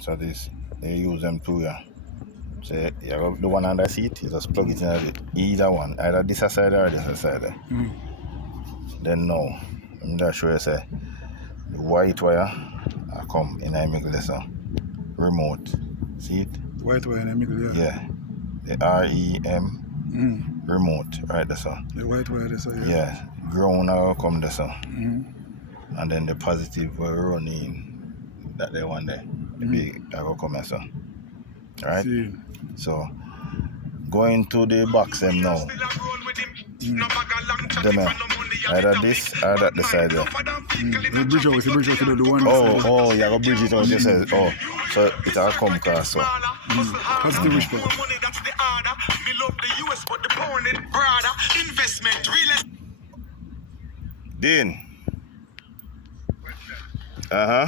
So this, they use them too, yeah. So you got the one under seat, you just plug it in at either one, either this side or this side. Then now, I'm just show you say the white wire I come in the middle so remote. See it? White wire in the middle, yeah. Yeah. The REM remote right there so. The white wire there, so yeah. Yeah. Ground will come there so. And then the positive will run in that they want there. The big I will come here so. Right? See. So going to the box them now. Them either this or that the side there. The bridge out to the one side. Oh, you got bridge it out, you say. Oh, so it all come across so. Positive which part? Dean. Uh-huh.